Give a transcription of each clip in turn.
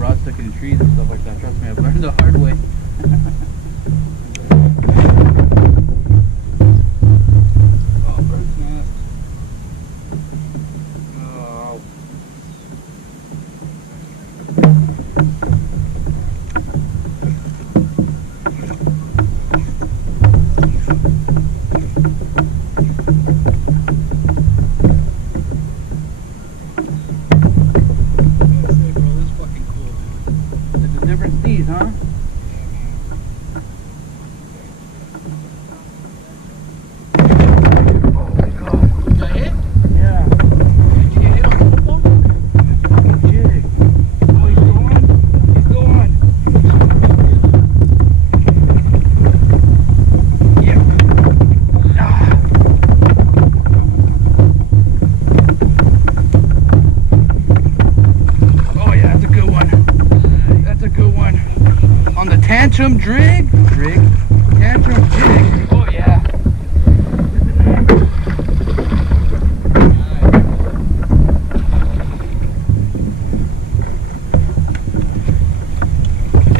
rod stuck in trees and stuff like that. Trust me, I've learned the hard way. Oh, bird's nest. Oh. Different speeds, huh? Oh my god. You got hit? Yeah. Did you get hit on the football? Fucking jig. Oh, he's going? He's going. Yeah. Ah. Oh yeah, that's a good one. That's a good one. On the tantrum jig. Tantrum jig. Oh yeah.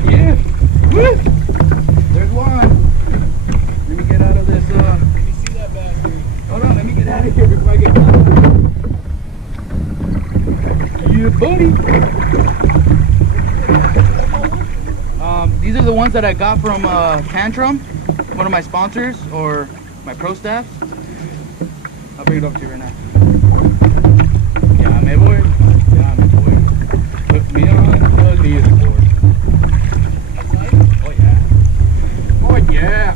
Yeah. Woo. There's one. Let me get out of this. Let me see that bastard. Hold on. Let me get out of here before I get caught. Yeah, buddy. These are the ones that I got from Tantrum, one of my sponsors or my pro staff. I'll bring it up to you right now. Yeah, my boy. Yeah, my boy. Put me on the leaderboard. Oh yeah. Oh yeah.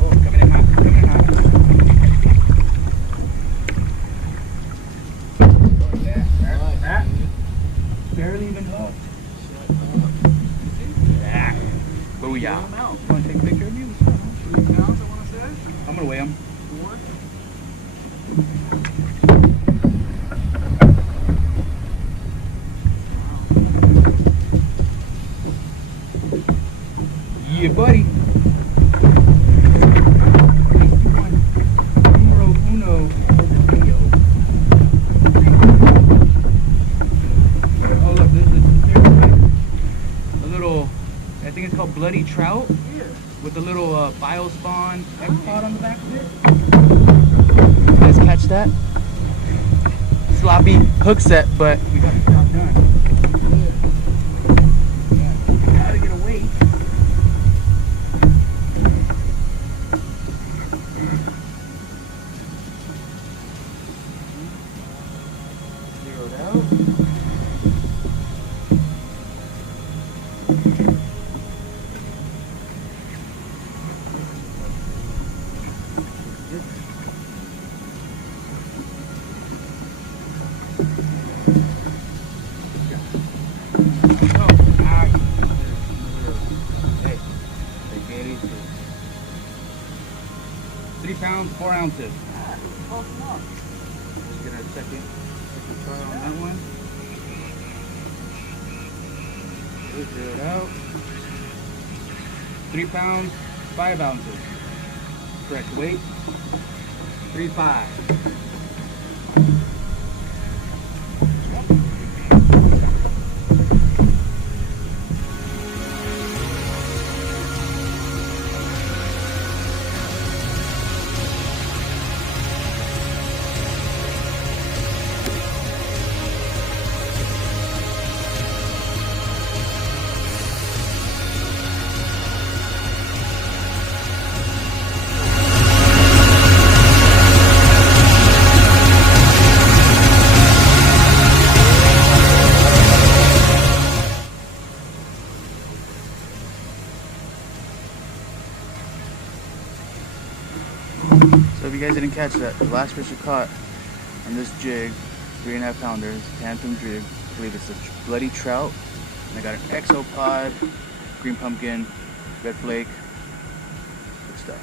Oh, coming in hot. Coming in hot. Oh yeah. That. Barely even hooked. Oh yeah. Want to take a picture of me? 3 pounds, I want to say. I'm gonna weigh them. 4. Yeah, buddy. Numero uno. Oh look, this is a little, I think it's called bloody trout. With a little biospawn egg pod on the back of it. You guys catch that? Sloppy hook set, but we got the job done. Yeah. Gotta get a weight. Zeroed out. Hey, 3 pounds, 4 ounces. Close enough. Let's get a second try on that one. Zero it out. 3 pounds, 5 ounces. Correct weight. 3.5. So if you guys didn't catch that, the last fish we caught on this jig, 3.5 pounders, Tantrum jig, I believe it's a bloody trout. And I got an XO pod, green pumpkin, red flake, good stuff.